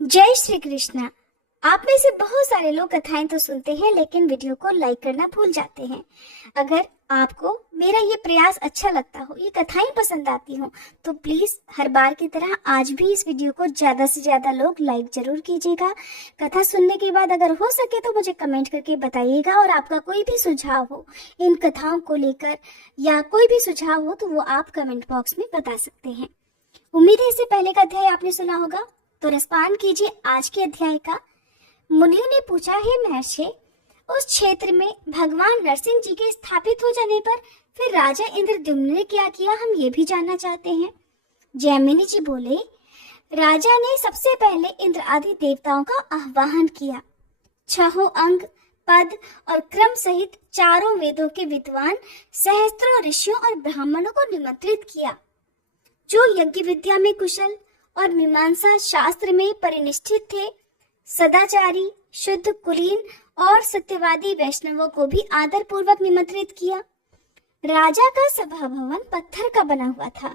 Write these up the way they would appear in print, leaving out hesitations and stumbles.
जय श्री कृष्णा। आप में से बहुत सारे लोग कथाएं तो सुनते हैं लेकिन वीडियो को लाइक करना भूल जाते हैं। अगर आपको मेरा ये प्रयास अच्छा लगता हो, ये कथाएं पसंद आती हो, तो प्लीज हर बार की तरह आज भी इस वीडियो को ज्यादा से ज्यादा लोग लाइक जरूर कीजिएगा। कथा सुनने के बाद अगर हो सके तो मुझे कमेंट करके बताइएगा, और आपका कोई भी सुझाव हो इन कथाओं को लेकर या कोई भी सुझाव हो तो वो आप कमेंट बॉक्स में बता सकते हैं। उम्मीद है इससे पहले का अध्याय आपने सुना होगा, तो रसपान कीजिए आज के अध्याय का। मुनियों ने पूछा, हे महर्षि, उस क्षेत्र में भगवान नरसिंह जी के स्थापित हो जाने पर फिर राजा इंद्रद्युम्न ने क्या किया, हम ये भी जानना चाहते हैं। जैमिनी जी बोले, राजा ने सबसे पहले इंद्र आदि देवताओं का आह्वान किया। 6 अंग, पद और क्रम सहित चारों वेदों के विद्वान, सहस्त्रों ऋषियों और ब्राह्मणों को निमंत्रित किया। जो यज्ञ विद्या में कुशल और मीमांसा शास्त्र में परिनिष्ठित थे, सदाचारी, शुद्ध कुलीन और सत्यवादी वैष्णवों को भी आदर पूर्वक निमंत्रित किया। राजा का सभा भवन पत्थर का बना हुआ था।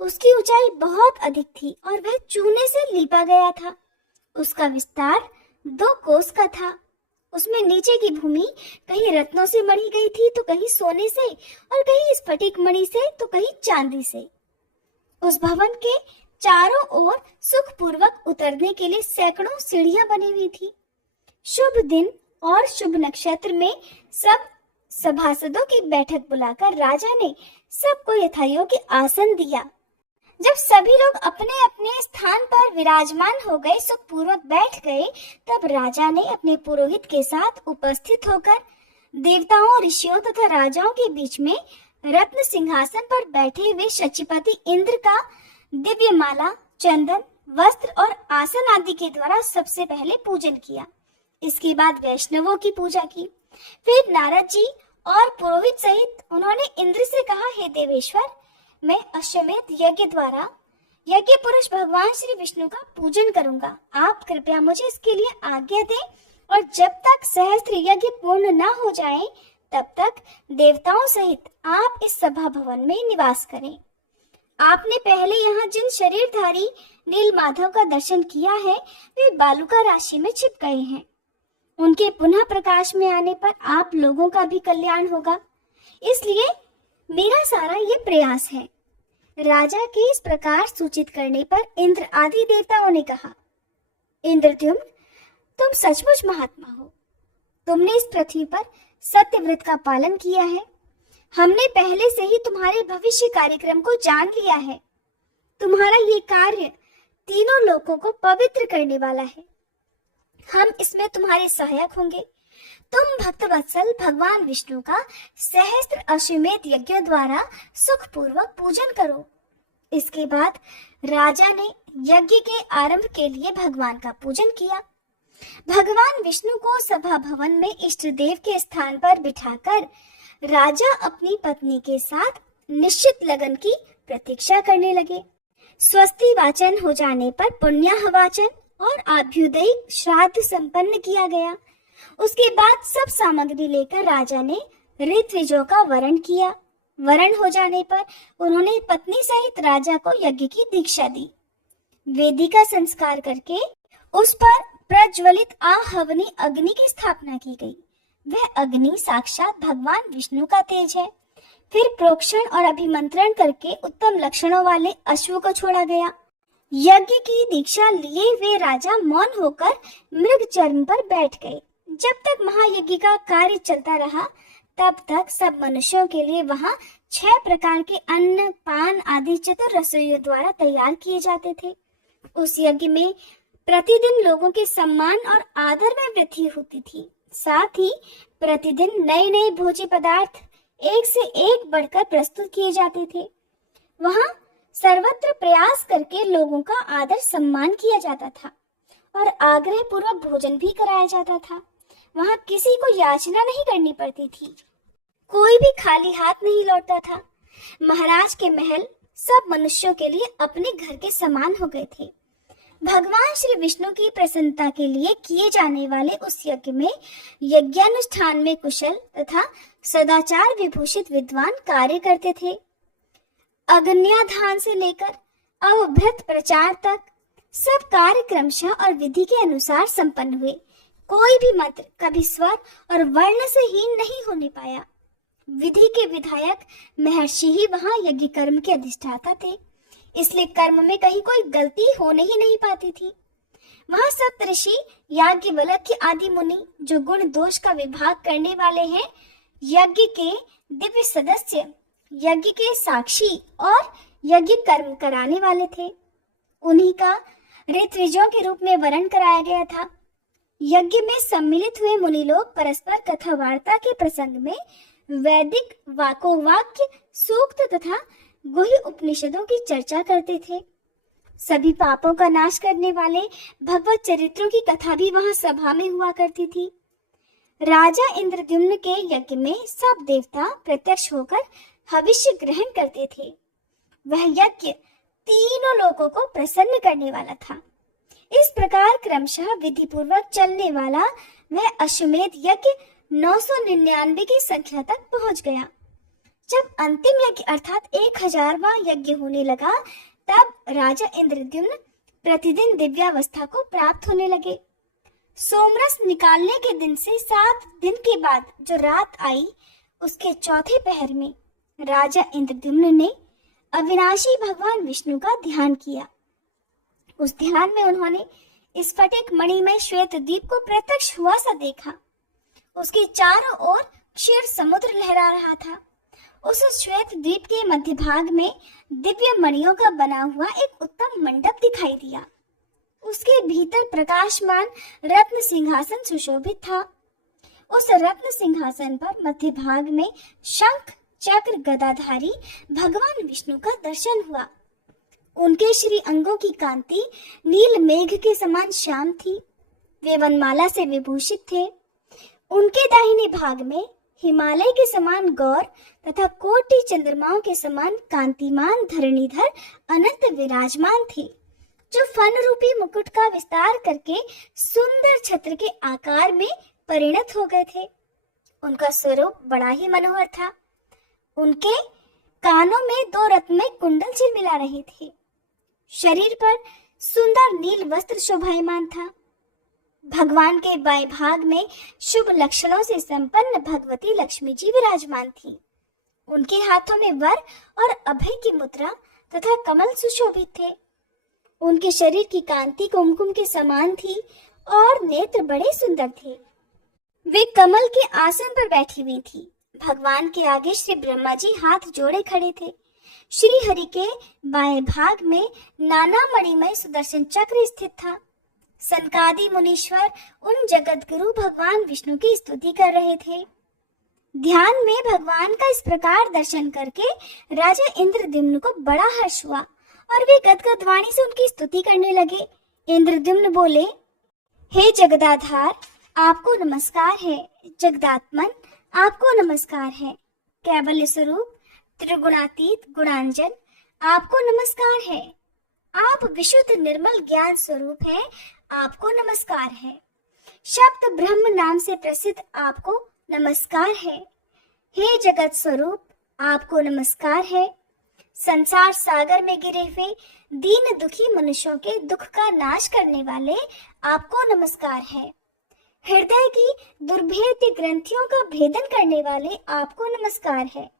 उसकी ऊंचाई बहुत अधिक थी और वह चूने से लीपा गया था। उसका विस्तार 2 कोस का था। उसमें नीचे की भूमि कहीं रत्नों से मढ़ी गई थी तो कहीं सोने से, और कहीं स्फटिक मणि से तो कहीं चांदी से। उस भवन के चारों ओर सुखपूर्वक उतरने के लिए सैकड़ों सीढ़ियां बनी हुई थी। शुभ दिन और शुभ नक्षत्र में सब सभासदों की बैठक बुलाकर राजा ने सबको यथायोग्य आसन दिया। जब सभी लोग अपने अपने स्थान पर विराजमान हो गए, सुखपूर्वक बैठ गए, तब राजा ने अपने पुरोहित के साथ उपस्थित होकर देवताओं, ऋषियों तथा राजाओं के बीच में रत्न सिंहासन पर बैठे हुए शचीपति इंद्र का दिव्य माला, चंदन, वस्त्र और आसन आदि के द्वारा सबसे पहले पूजन किया। इसके बाद वैष्णवों की पूजा की। फिर नारद जी और पुरोहित सहित उन्होंने इंद्र से कहा, हे देवेश्वर, मैं अश्वमेध यज्ञ द्वारा यज्ञ पुरुष भगवान श्री विष्णु का पूजन करूंगा। आप कृपया मुझे इसके लिए आज्ञा दें, और जब तक सहस्त्र यज्ञ पूर्ण न हो जाए तब तक देवताओं सहित आप इस सभा भवन में निवास करें। आपने पहले यहाँ जिन शरीरधारी नील माधव का दर्शन किया है, वे बालुका राशि में छिप गए हैं। उनके पुनः प्रकाश में आने पर आप लोगों का भी कल्याण होगा, इसलिए मेरा सारा ये प्रयास है। राजा के इस प्रकार सूचित करने पर इंद्र आदि देवताओं ने कहा, इंद्रद्युम्न, तुम सचमुच महात्मा हो। तुमने इस पृथ्वी पर सत्यव्रत का पालन किया है। हमने पहले से ही तुम्हारे भविष्य कार्यक्रम को जान लिया है। तुम्हारा ये कार्य तीनों लोकों को पवित्र करने वाला है। हम इसमें तुम्हारे सहायक होंगे। तुम भक्तवत्सल भगवान विष्णु का सहस्त्र अश्वमेध यज्ञ द्वारा सुखपूर्वक पूजन करो। इसके बाद राजा ने यज्ञ के आरंभ के लिए भगवान का पूजन किया। भगवान विष्णु को सभा भवन में इष्ट देव के स्थान पर बिठाकर राजा अपनी पत्नी के साथ निश्चित लगन की प्रतीक्षा करने लगे। स्वस्ति वाचन हो जाने पर पुण्याह वाचन और आभ्युदयिक श्राद्ध संपन्न किया गया। उसके बाद सब सामग्री लेकर राजा ने ऋत्विजों का वरण किया। वरण हो जाने पर उन्होंने पत्नी सहित राजा को यज्ञ की दीक्षा दी। वेदिका संस्कार करके उस पर प्रज्वलित आहवनी अग्नि की स्थापना की गई। वह अग्नि साक्षात भगवान विष्णु का तेज है। फिर प्रोक्षण और अभिमंत्रण करके उत्तम लक्षणों वाले अश्व को छोड़ा गया। यज्ञ की दीक्षा लिए वे राजा मौन होकर मृग चर्म पर बैठ गए। जब तक महायज्ञ का कार्य चलता रहा, तब तक सब मनुष्यों के लिए वहां 6 प्रकार के अन्न, पान आदि चतुर रसोइयों द्वारा तैयार किए जाते थे। उस यज्ञ में प्रतिदिन लोगों के सम्मान और आदर में वृद्धि होती थी। साथ ही प्रतिदिन नए नए भोज्य पदार्थ एक से एक बढ़कर प्रस्तुत किए जाते थे। वहां सर्वत्र प्रयास करके लोगों का आदर सम्मान किया जाता था और आग्रह पूर्वक भोजन भी कराया जाता था। वहां किसी को याचना नहीं करनी पड़ती थी। कोई भी खाली हाथ नहीं लौटता था। महाराज के महल सब मनुष्यों के लिए अपने घर के समान हो गए थे। भगवान श्री विष्णु की प्रसन्नता के लिए किए जाने वाले उस यज्ञ में यज्ञानुष्ठान में कुशल तथा सदाचार विभूषित विद्वान कार्य करते थे। अग्न्याधान से लेकर अवभृत प्रचार तक सब कार्य क्रमशः और विधि के अनुसार संपन्न हुए। कोई भी मंत्र कभी स्वर और वर्ण से हीन नहीं होने पाया। विधि के विधायक महर्षि ही वहां यज्ञ कर्म के अधिष्ठाता थे, इसलिए कर्म में कहीं कोई गलती होने ही नहीं पाती थी। वहां सप्तऋषि, याज्ञवल्क्य आदि मुनि जो गुण दोष का विभाग करने वाले हैं, यज्ञ के दिव्य सदस्य, यज्ञ के साक्षी और यज्ञ कर्म कराने वाले थे, उन्हीं का ऋत्विजों के रूप में वर्ण कराया गया था। यज्ञ में सम्मिलित हुए मुनि लोग परस्पर कथा वार्ता के प्रसंग में वैदिक वाक्य, सूक्त तथा गुह्य उपनिषदों की चर्चा करते थे। सभी पापों का नाश करने वाले भगवत चरित्रों की कथा भी वहां सभा में हुआ करती थी। राजा इंद्रद्युम्न के यज्ञ में सब देवता प्रत्यक्ष होकर हविष्य ग्रहण करते थे। वह यज्ञ तीनों लोगों को प्रसन्न करने वाला था। इस प्रकार क्रमशः विधि पूर्वक चलने वाला वह अश्वमेध यज्ञ 999 की संख्या तक पहुंच गया। जब अंतिम यज्ञ अर्थात 1000वां यज्ञ होने लगा, तब राजा इंद्रद्युम्न प्रतिदिन दिव्यावस्था को प्राप्त होने लगे। सोमरस निकालने के दिन से 7 दिन के बाद जो रात आई, उसके चौथे पहर में राजा इंद्रद्युम्न ने अविनाशी भगवान विष्णु का ध्यान किया। उस ध्यान में उन्होंने स्फटिक मणिमय श्वेत द्वीप को प्रत्यक्ष हुआ सा देखा। उसके चारों ओर क्षीर समुद्र लहरा रहा था। उस श्वेत द्वीप के मध्य भाग में दिव्य मणियों का बना हुआ एक उत्तम मंडप दिखाई दिया। उसके भीतर प्रकाशमान रत्न सिंहासन सुशोभित था। उस रत्न सिंहासन पर मध्य भाग में शंख चक्र गदाधारी भगवान विष्णु का दर्शन हुआ। उनके श्री अंगों की कांति नील मेघ के समान श्याम थी। वे वनमाला से विभूषित थे। उनके दाहिने भाग में हिमालय के समान गौर तथा कोटि चंद्रमाओं के समान कांतिमान धरणीधर अनंत विराजमान थे, जो फन रूपी मुकुट का विस्तार करके सुंदर छत्र के आकार में परिणत हो गए थे। उनका स्वरूप बड़ा ही मनोहर था। उनके कानों में 2 रत्नमय कुंडल झिलमिला रहे थे। शरीर पर सुंदर नील वस्त्र शोभायमान था। भगवान के बाएं भाग में शुभ लक्षणों से संपन्न भगवती लक्ष्मी जी विराजमान थी। उनके हाथों में वर और अभय की मुद्रा तथा कमल सुशोभित थे। उनके शरीर की कांति कुमकुम के समान थी और नेत्र बड़े सुंदर थे। वे कमल के आसन पर बैठी हुई थी। भगवान के आगे श्री ब्रह्मा जी हाथ जोड़े खड़े थे। श्री हरि के बाएं भाग में नाना मणिमय सुदर्शन चक्र स्थित था। सनकादि मुनीश्वर उन जगत गुरु भगवान विष्णु की स्तुति कर रहे थे। ध्यान में भगवान का इस प्रकार दर्शन करके राजा इंद्रद्युम्न को बड़ा हर्ष हुआ और वे गदगद वाणी से उनकी स्तुति करने लगे। इंद्रद्युम्न बोले, हे जगदाधार, आपको नमस्कार है। जगदात्मन, आपको नमस्कार है। कैवल्य स्वरूप, त्रिगुणातीत गुणांजन, आपको नमस्कार है। आप विशुद्ध निर्मल ज्ञान स्वरूप हैं, आपको नमस्कार है। शब्द ब्रह्म नाम से प्रसिद्ध आपको नमस्कार है। हे जगत स्वरूप, आपको नमस्कार है। संसार सागर में गिरे हुए दीन दुखी मनुष्यों के दुख का नाश करने वाले आपको नमस्कार है। हृदय की दुर्भेद्य ग्रंथियों का भेदन करने वाले आपको नमस्कार है।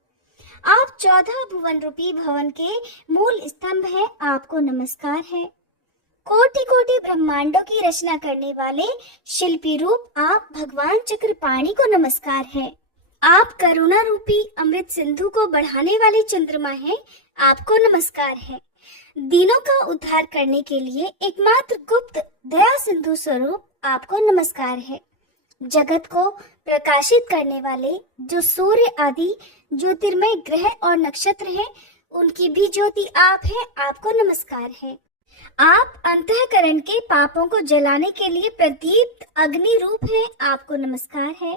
आप 14 भुवन रूपी भवन के मूल स्तंभ हैं, आपको नमस्कार है। कोटि कोटि ब्रह्मांडों की रचना करने वाले शिल्पी रूप आप भगवान चक्रपाणि को नमस्कार है। आप करुणा रूपी अमृत सिंधु को बढ़ाने वाले चंद्रमा हैं, आपको नमस्कार है। दीनों का उद्धार करने के लिए एकमात्र गुप्त दया सिंधु स्वरूप आपको नमस्कार है। जगत को प्रकाशित करने वाले जो सूर्य आदि ज्योतिर्मय ग्रह और नक्षत्र हैं, उनकी भी ज्योति आप हैं, आपको नमस्कार है। आप अंतःकरण के पापों को जलाने के लिए प्रदीप्त अग्नि रूप हैं, आपको नमस्कार है।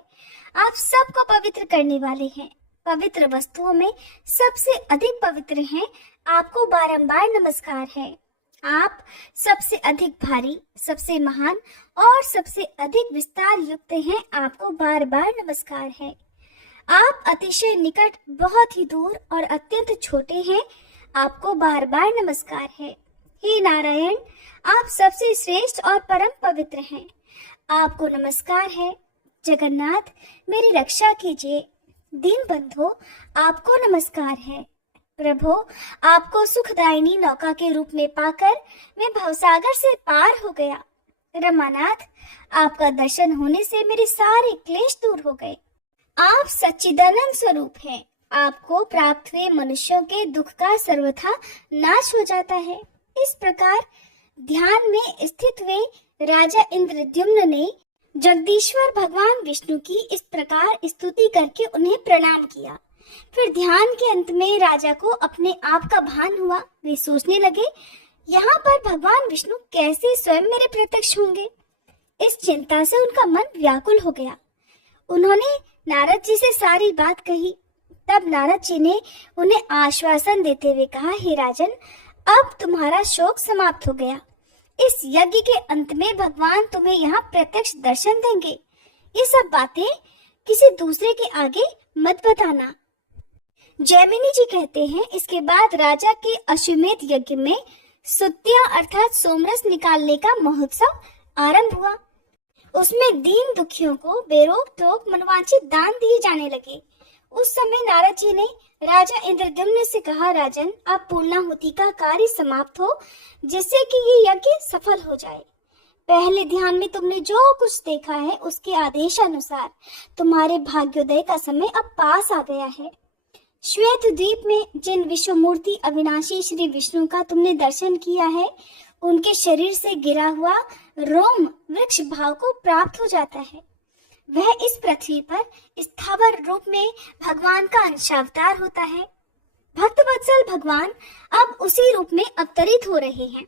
आप सबको पवित्र करने वाले हैं, पवित्र वस्तुओं में सबसे अधिक पवित्र हैं, आपको बारंबार नमस्कार है। आप सबसे अधिक भारी, सबसे महान और सबसे अधिक विस्तार युक्त हैं, आपको बार बार नमस्कार है। आप अतिशय निकट, बहुत ही दूर और अत्यंत छोटे हैं, आपको बार बार नमस्कार है। हे नारायण, आप सबसे श्रेष्ठ और परम पवित्र हैं। आपको नमस्कार है। जगन्नाथ, मेरी रक्षा कीजिए। दीन बंधु, आपको नमस्कार है। प्रभु, आपको सुखदायिनी नौका के रूप में पाकर मैं भवसागर से पार हो गया। रमानाथ, आपका दर्शन होने से मेरे सारे क्लेश दूर हो गए। आप सच्चिदानंद स्वरूप हैं। आपको प्राप्त हुए मनुष्यों के दुख का सर्वथा नाश हो जाता है। इस प्रकार ध्यान में स्थित हुए राजा इंद्रद्युम्न ने जगदीश्वर भगवान विष्णु की इस प्रकार स्तुति करके उन्हें प्रणाम किया। फिर ध्यान के अंत में राजा को अपने आप का भान हुआ। वे सोचने लगे, यहाँ पर भगवान विष्णु कैसे स्वयं मेरे प्रत्यक्ष होंगे। इस चिंता से उनका मन व्याकुल हो गया। उन्होंने नारद जी से सारी बात कही। तब नारद जी ने उन्हें आश्वासन देते हुए कहा, हे राजन, अब तुम्हारा शोक समाप्त हो गया। इस यज्ञ के अंत में भगवान तुम्हें यहाँ प्रत्यक्ष दर्शन देंगे। ये सब बातें किसी दूसरे के आगे मत बताना। जैमिनी जी कहते हैं, इसके बाद राजा के अश्वमेध यज्ञ में सुत्तियां अर्थात सोमरस निकालने का महोत्सव आरंभ हुआ। उसमें दीन दुखियों को बेरोक टोक मनवांछित दान दिए जाने लगे। उस समय नारद जी ने राजा इंद्रद्युम्न से कहा, राजन, अब पूर्णाहुति का कार्य समाप्त हो, जिससे कि ये यज्ञ सफल हो जाए। पहले ध्यान में तुमने जो कुछ देखा है उसके आदेश अनुसार तुम्हारे भाग्योदय का समय अब पास आ गया है। श्वेत द्वीप में जिन विश्वमूर्ति अविनाशी श्री विष्णु का तुमने दर्शन किया है, उनके शरीर से गिरा हुआ रोम वृक्ष भाव को प्राप्त हो जाता है। वह इस पृथ्वी पर स्थावर रूप में भगवान का अंशावतार होता है। भक्तवत्सल भगवान अब उसी रूप में अवतरित हो रहे हैं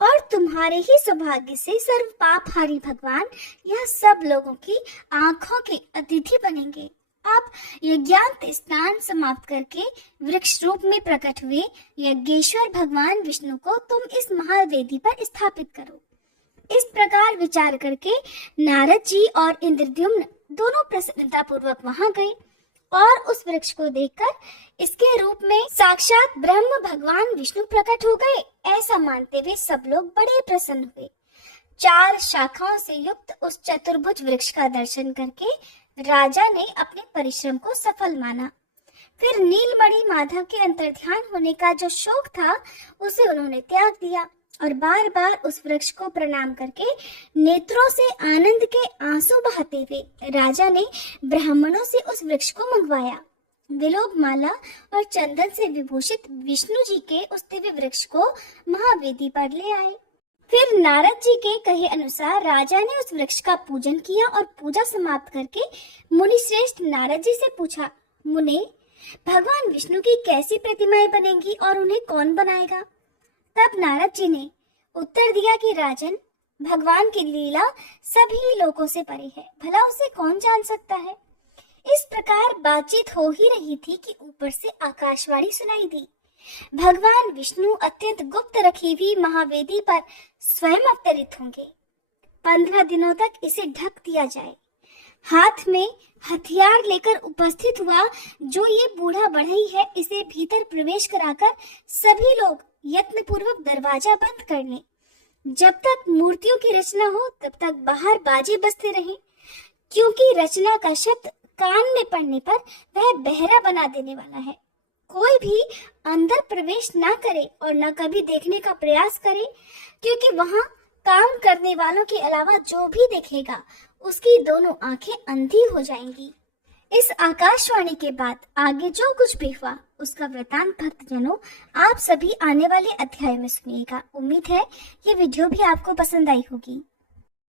और तुम्हारे ही सौभाग्य से सर्व पापहारी भगवान यह सब लोगों की आंखों के अतिथि बनेंगे। आप यज्ञांत स्नान समाप्त करके वृक्ष रूप में प्रकट हुए यज्ञेश्वर भगवान विष्णु को तुम इस महावेदी पर स्थापित करो। इस प्रकार विचार करके नारद जी और इंद्रद्युम्न दोनों प्रसन्नता पूर्वक वहां गए और उस वृक्ष को देखकर इसके रूप में साक्षात ब्रह्म भगवान विष्णु प्रकट हो गए, ऐसा मानते हुए सब लोग बड़े प्रसन्न हुए। 4 शाखाओं से युक्त उस चतुर्भुज वृक्ष का दर्शन करके राजा ने अपने परिश्रम को सफल माना। फिर नीलमणि माधव के अंतर्ध्यान होने का जो शौक था उसे उन्होंने त्याग दिया और बार बार उस वृक्ष को प्रणाम करके नेत्रों से आनंद के आंसू बहाते हुए राजा ने ब्राह्मणों से उस वृक्ष को मंगवाया। विलोक माला और चंदन से विभूषित विष्णु जी के उस दिव्य वृक्ष को महावेदी पर ले आए। फिर नारद जी के कहे अनुसार राजा ने उस वृक्ष का पूजन किया और पूजा समाप्त करके मुनि श्रेष्ठ नारद जी से पूछा, मुने, भगवान विष्णु की कैसी प्रतिमाएं बनेंगी और उन्हें कौन बनाएगा? तब नारद जी ने उत्तर दिया कि राजन, भगवान की लीला सभी लोगों से परे है, भला उसे कौन जान सकता है। इस प्रकार बातचीत हो ही रही थी कि ऊपर से आकाशवाणी सुनाई दी। भगवान विष्णु अत्यंत गुप्त रखी हुई महावेदी पर स्वयं अवतरित होंगे। 15 दिनों तक इसे ढक दिया जाए। हाथ में हथियार लेकर उपस्थित हुआ जो ये बूढ़ा बढ़ई है, इसे भीतर प्रवेश कराकर सभी लोग यत्न पूर्वक दरवाजा बंद कर लें। जब तक मूर्तियों की रचना हो तब तक बाहर बाजे बजते रहें, क्योंकि रचना का शब्द कान में पड़ने पर वह बहरा बना देने वाला है। कोई भी अंदर प्रवेश ना करे और न कभी देखने का प्रयास करे, क्योंकि वहां काम करने वालों के अलावा जो भी देखेगा उसकी दोनों आंखें अंधी हो जाएंगी। इस आकाशवाणी के बाद आगे जो कुछ भी हुआ उसका वृतांत भक्तजनों आप सभी आने वाले अध्याय में सुनिएगा। उम्मीद है ये वीडियो भी आपको पसंद आई होगी।